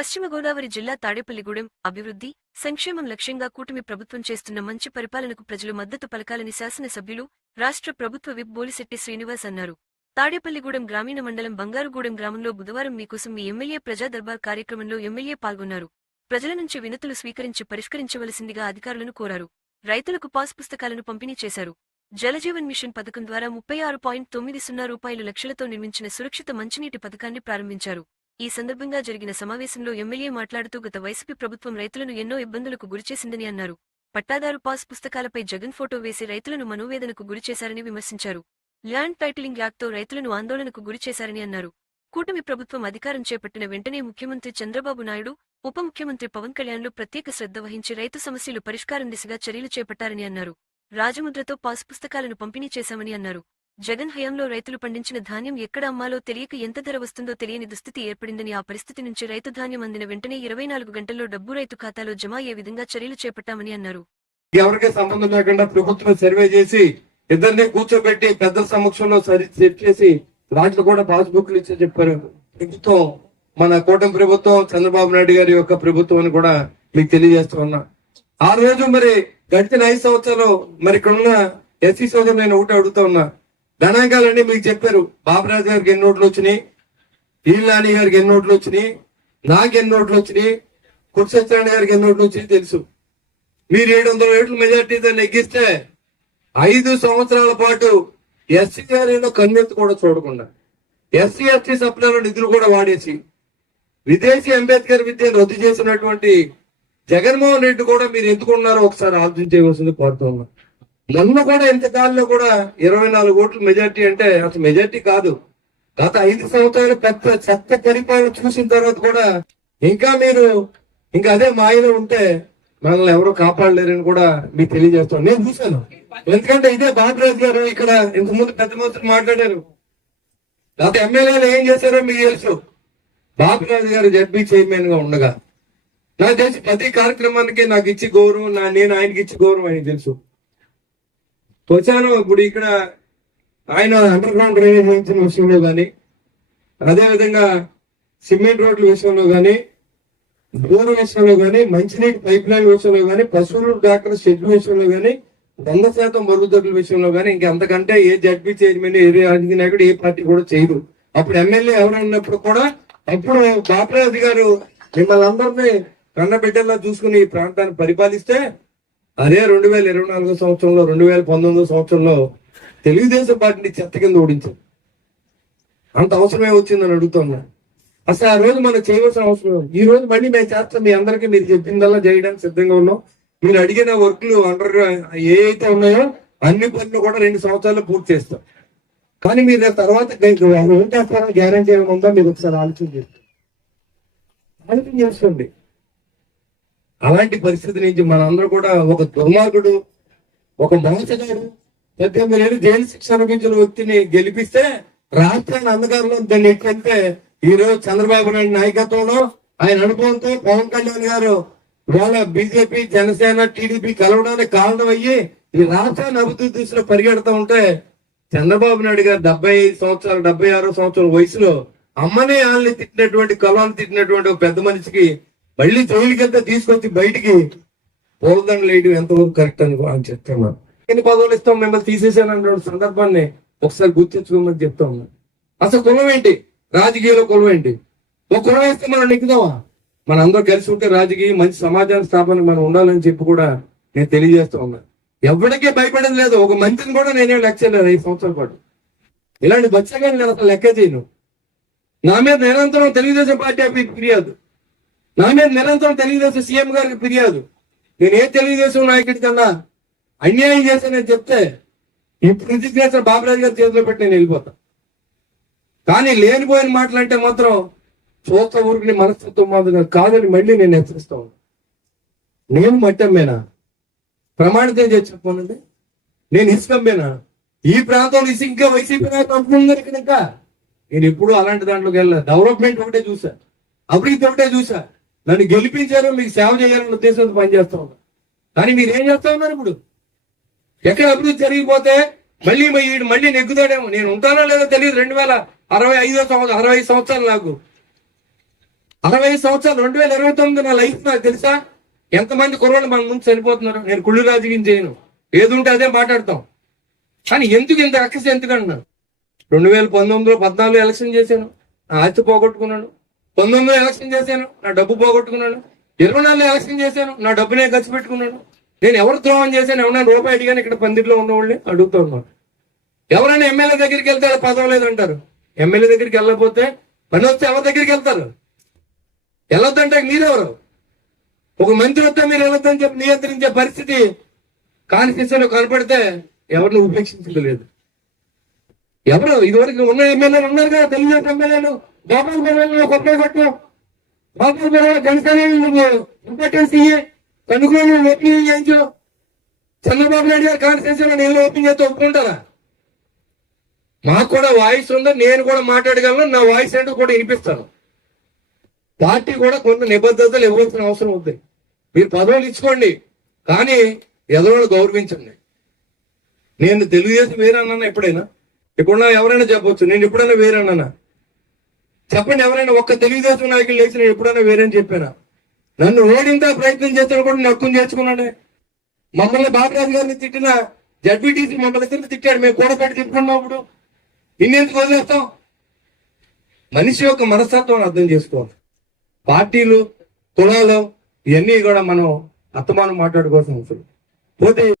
పశ్చిమ గోదావరి జిల్లా తాడేపల్లిగూడెం అభివృద్ధి సంక్షేమం లక్ష్యంగా కూటమి ప్రభుత్వం చేస్తున్న మంచి పరిపాలనకు ప్రజలు మద్దతు పలకాలని శాసనసభ్యులు రాష్ట్ర ప్రభుత్వ విప్ బోలిశెట్టి శ్రీనివాస్ అన్నారు. తాడేపల్లిగూడెం గ్రామీణ మండలం బంగారుగూడెం గ్రామంలో బుధవారం మీకోసం మీ ఎమ్మెల్యే ప్రజా దర్బార్ కార్యక్రమంలో ఎమ్మెల్యే పాల్గొన్నారు. ప్రజల నుంచి వినతులు స్వీకరించి పరిష్కరించవలసిందిగా అధికారులను కోరారు. రైతులకు పాస్ పుస్తకాలను పంపిణీ చేశారు. జలజీవన్ మిషన్ పథకం ద్వారా 36.90 లక్షలతో నిర్మించిన సురక్షిత మంచినీటి పథకాన్ని ప్రారంభించారు. ఈ సందర్భంగా జరిగిన సమావేశంలో ఎమ్మెల్యే మాట్లాడుతూ గత వైసీపీ ప్రభుత్వం రైతులను ఎన్నో ఇబ్బందులకు గురిచేసిందని అన్నారు. పట్టాదారు పాస్ పుస్తకాలపై జగన్ ఫోటో వేసి రైతులను మనోవేదనకు గురిచేశారని విమర్శించారు. ల్యాండ్ టైటిలింగ్ యాక్ట్తో రైతులను ఆందోళనకు గురిచేశారని అన్నారు. కూటమి ప్రభుత్వం అధికారం చేపట్టిన వెంటనే ముఖ్యమంత్రి చంద్రబాబు నాయుడు, ఉప ముఖ్యమంత్రి పవన్ కళ్యాణ్లు ప్రత్యేక శ్రద్ధ వహించి రైతు సమస్యలు పరిష్కారం దిశగా చర్యలు చేపట్టారని అన్నారు. రాజముద్రతో పాస్ పుస్తకాలను పంపిణీ చేశామని అన్నారు. జగన్ హయాంలో రైతులు పండించిన ధాన్యం ఎక్కడ అమ్మాలో తెలియక ఎంత ధర వస్తుందో తెలియని దుస్థితి ఏర్పడిందని, ఆ పరిస్థితి నుంచి రైతు ధాన్యం అందిన వెంటనే 24 గంటల్లో డబ్బు రైతు ఖాతాలో జమ అయ్యే విధంగా చర్యలు చేపట్టామని అన్నారు. ఎవరికీ సంబంధం లేకుండా ప్రభుత్వం సర్వే చేసి ఇద్దరిని కూర్చోబెట్టి పెద్ద సమక్షంలో సెట్ చేసి దాంట్లో కూడా పాస్బుక్లు ఇచ్చి చెప్పారు. ప్రభుత్వం మన కూటమి ప్రభుత్వం చంద్రబాబు నాయుడు గారి యొక్క ప్రభుత్వం అని కూడా మీకు తెలియజేస్తూ ఉన్నా. ఆ రోజు మరి గడిచిన 5 సంవత్సరాలు మరి ఇక్కడున్న ఎస్సీ సోదరు నేను ఒకటి అడుగుతా ఉన్నా. గణాంకాలన్నీ మీకు చెప్పారు. బాబురాజు గారికి ఎన్ని ఓట్లు వచ్చినాయి, ఈలాని గారికి ఎన్ని ఓట్లు వచ్చినాయి, నాకు ఎన్ని ఓట్లు వచ్చినాయి, కుర్సత్యనారాయణ గారికి ఎన్ని ఓట్లు వచ్చినాయి తెలుసు. మీరు 700 ఓట్ల మెజార్టీతో నెగ్గిస్తే 5 సంవత్సరాల పాటు ఎస్సీ గారిలో కన్నెత్తి కూడా చూడకుండా ఎస్సీ ఎస్టీ సప్లైలో నిధులు కూడా వాడేసి విదేశీ అంబేద్కర్ విద్యను రద్దు చేసినటువంటి జగన్మోహన్ రెడ్డి కూడా మీరు ఎందుకున్నారో ఒకసారి ఆలోచించవలసింది కోరుతున్నా. నన్ను కూడా ఇంతకాలంలో కూడా 24 ఓట్ల మెజార్టీ అంటే అసలు మెజార్టీ కాదు. గత 5 సంవత్సరాలు పెద్ద చెత్త పరిపాలన చూసిన తర్వాత కూడా మీరు ఇంకా అదే మాయలో ఉంటే మనల్ని ఎవరు కాపాడలేరని కూడా మీకు తెలియజేస్తాను. నేను చూశాను. ఎందుకంటే ఇదే బాబురాజు గారు ఇక్కడ ఇంతకుముందు పెద్ద మంత్రులు మాట్లాడారు. గత ఎమ్మెల్యేలు ఏం చేశారో మీకు తెలుసు. బాబురాజు గారు జడ్పీ చైర్మన్ గా ఉండగా నాకు తెలిసి ప్రతి కార్యక్రమానికి నాకు ఇచ్చి గౌరవం, నేను ఆయనకి ఇచ్చి గౌరవం ఆయనకి తెలుసు. వచ్చాను ఇప్పుడు ఇక్కడ ఆయన అండర్ గ్రౌండ్ డ్రైనేజ్ వేయించిన విషయంలో కానీ, అదేవిధంగా సిమెంట్ రోడ్ల విషయంలో కానీ, బోరు విషయంలో కానీ, మంచినీటి పైప్ లైన్ విషయంలో కానీ, పశువులు డాక్టర్ షెడ్యూల్ విషయంలో కానీ, 100% మరుగుదొడ్ల విషయంలో కానీ ఇంకంతకంటే ఏ జడ్పీ చైర్మన్, ఏ రాజకీయ నాయకుడు, ఏ పార్టీ కూడా చేయదు. అప్పుడు ఎమ్మెల్యే ఎవరు ఉన్నప్పుడు కూడా అప్పుడు బాపరాజు గారు మిమ్మల్ని అందరినీ కన్నబిడ్డల్లో చూసుకుని ఈ ప్రాంతాన్ని పరిపాలిస్తే అదే 2024 సంవత్సరంలో 2019 సంవత్సరంలో తెలుగుదేశం పార్టీని చెత్త కింద ఓడించారు. అంత అవసరమే వచ్చిందని అడుగుతున్నా. అసలు ఆ రోజు మనం చేయవలసిన అవసరం ఈ రోజు మళ్ళీ మేము చేస్తాం. మీ అందరికీ మీరు చెప్పిందల్లా చేయడానికి సిద్ధంగా ఉన్నాం. మీరు అడిగిన వర్క్లు అండర్ ఏ అయితే ఉన్నాయో అన్ని పనులు కూడా 2 సంవత్సరాలు పూర్తి చేస్తాం. కానీ మీరు తర్వాత ఏం చేస్తారో గ్యారంటీ ఏమైనా ఉందో మీరు ఒకసారి ఆలోచన చేసుకోండి. అలాంటి పరిస్థితి నుంచి మనందరూ కూడా ఒక దుర్మార్గుడు, ఒక మోసగాడు 18 ఏళ్ళు జైలు శిక్ష అనుభవించిన వ్యక్తిని గెలిపిస్తే రాష్ట్రాన్ని అంధకారంలో దాన్ని ఎట్లంటే ఈ రోజు చంద్రబాబు నాయుడు నాయకత్వంలో ఆయన అనుభవంతో పవన్ కళ్యాణ్ గారు ఇవాళ బీజేపీ, జనసేన, టీడీపీ కలవడానికి కారణం అయ్యి ఈ రాష్ట్రాన్ని అభివృద్ధి దిశలో పరిగెడుతూ ఉంటే చంద్రబాబు నాయుడు గారు 76 సంవత్సరాల వయసులో అమ్మనే వాళ్ళని తిట్టినటువంటి, కులాన్ని తిట్టినటువంటి ఒక పెద్ద మనిషికి మళ్ళీ జైలుకెళ్తే తీసుకొచ్చి బయటికి పూలదండలు వేయడం ఎంతవరకు కరెక్ట్ అని అని చెప్తున్నాను. ఎన్ని పదవులు ఇస్తాం, మిమ్మల్ని తీసేసానన్న సందర్భాన్ని ఒకసారి గుర్తించుకోమని చెప్తా ఉన్నాను. అసలు కులం ఏంటి, రాజకీయాల్లో కులం ఏంటి? ఒక కులం వేస్తే మనం నెక్కుదామా? మన అందరూ కలిసి ఉంటే రాజకీయ మంచి సమాజాన్ని స్థాపన మనం ఉండాలని చెప్పి కూడా నేను తెలియజేస్తా ఉన్నా. ఎవరికీ భయపడేది లేదు. ఒక మంత్రిని కూడా నేనేం లెక్క చేయలేదు 5 సంవత్సరాల పాటు. ఇలాంటి బచ్చగాని నేను అసలు లెక్క చేయను. నా మీద నిరంతరం తెలుగుదేశం పార్టీ ఫిర్యాదు, నా మీద నిరంతరం తెలుగుదేశం సీఎం గారికి ఫిర్యాదు. నేను ఏ తెలుగుదేశం నాయకుడి కన్నా అన్యాయం చేశానని చెప్తే ఇప్పుడు రిజిగ్నేషన్ బాబురాజు గారి చేతిలో పెట్టి నేను వెళ్ళిపోతా. కానీ లేనిపోయిన మాటలంటే మాత్రం చూస్తా ఊరికి మనస్తత్వం మాత్రం కాదని మళ్ళీ నేను హెచ్చరిస్తా ఉన్నా. నేను మట్టమ్మేనా? ప్రమాణితం చేసి చెప్పానండి. నేను ఇసుకమ్మేనా? ఈ ప్రాంతంలో ఇంకా వైసీపీ నాయకులు ఇక్కడ నేను ఎప్పుడు అలాంటి దాంట్లోకి వెళ్ళా. డెవలప్మెంట్ ఒకటే చూసా, అభివృద్ధి ఒకటే చూసా. నన్ను గెలిపించారు, మీకు సేవ చేయాలనే ఉద్దేశంతో పనిచేస్తా ఉన్నా. కానీ మీరు ఏం చేస్తా ఉన్నారు? ఇప్పుడు ఎక్కడ అభివృద్ధి జరిగిపోతే మళ్ళీ నెగ్గుతాడేమో. నేను ఉంటానో లేదో తెలియదు. 2065 సంవత్సరాలు నాకు 60 సంవత్సరాలు 2029 నా లైఫ్ నాకు తెలుసా? ఎంతమంది కుర్రోళ్ళు మన ముందు చనిపోతున్నారు. నేను కుళ్ళు రాజకీయం చేయను, ఏది ఉంటే అదే మాట్లాడతాం. కానీ ఎందుకు ఇంత అక్కసి ఎందుకు అంటున్నాను? 2019లో 14 ఎలక్షన్ చేశాను, నా ఆస్తి పోగొట్టుకున్నాను. 19లో ఎలక్షన్ చేశాను, నా డబ్బు పోగొట్టుకున్నాను. 24లో ఎలక్షన్ చేశాను, నా డబ్బునే ఖర్చు పెట్టుకున్నాను. నేను ఎవరు ద్రోహం చేశాను? ఎవరైనా రూపాయి అడిగాను? ఇక్కడ పందిట్లో ఉన్న వాళ్ళే అడుగుతూ ఉన్నాను. ఎవరైనా ఎమ్మెల్యే దగ్గరికి వెళ్తే పదవి లేదంటారు. ఎమ్మెల్యే దగ్గరికి వెళ్ళకపోతే పని వస్తే ఎవరి దగ్గరికి వెళ్తారు? వెళ్ళొద్దంటే మీరెవరు? ఒక మంత్రి వస్తే మీరు వెళ్ళొద్దని చెప్పి నియంత్రించే పరిస్థితి కాన్స్టిట్యూషన్ లో కనపడితే ఎవరిని ఉపేక్షించలేదు. ఎవరు ఇదివరకు ఉన్న ఎమ్మెల్యేలు ఉన్నారు కదా, తెలుగుదేశం ఎమ్మెల్యేలు. గోపాల్ ఎమ్మెల్యేలు కొత్త కొట్టు, గోపాల్ జనసేన ఇంపార్టెన్స్ ఇయ్యి, కనుగోలు ఓపెనింగ్ చేయించు. చంద్రబాబు నాయుడు గారు కాన్స్టిట్యూషన్ నేను ఓపెన్ చేస్తే ఒప్పుకుంటారా? మాకు కూడా వాయిస్ ఉంది, నేను కూడా మాట్లాడగలను. నా వాయిస్ ఏంటో కూడా వినిపిస్తాను. పార్టీ కూడా కొంత నిబద్ధతలు ఇవ్వాల్సిన అవసరం ఉంది. మీరు పదవులు ఇచ్చుకోండి, కానీ ఎదురు గౌరవించండి. నేను తెలుగుదేశం వేరన్నానా? ఎప్పుడైనా ఇప్పుడున్నా ఎవరైనా చెప్పొచ్చు నేను ఎప్పుడైనా వేరన్నానా? చెప్పండి, ఎవరైనా ఒక్క తెలుగుదేశం నాయకులు లేచి నేను ఎప్పుడైనా వేరని చెప్పానా? నన్ను ఓడింతా ప్రయత్నం చేస్తాను కూడా నేను హక్కును చేర్చుకున్నాడే. మమ్మల్ని బాబురాజు గారిని తిట్టిన జడ్పీటీసీ మమ్మల్ని ఇద్దరు తిట్టాడు, మేము కూడా పెట్టి తిట్టుకున్నప్పుడు. ఇన్నెందుకు వదిలేస్తాం? మనిషి యొక్క మనస్తత్వం అర్థం చేసుకోవాలి. పార్టీలు, కులాలు ఇవన్నీ కూడా మనం అత్తమానం మాట్లాడుకోవాల్సిన అవసరం పోతే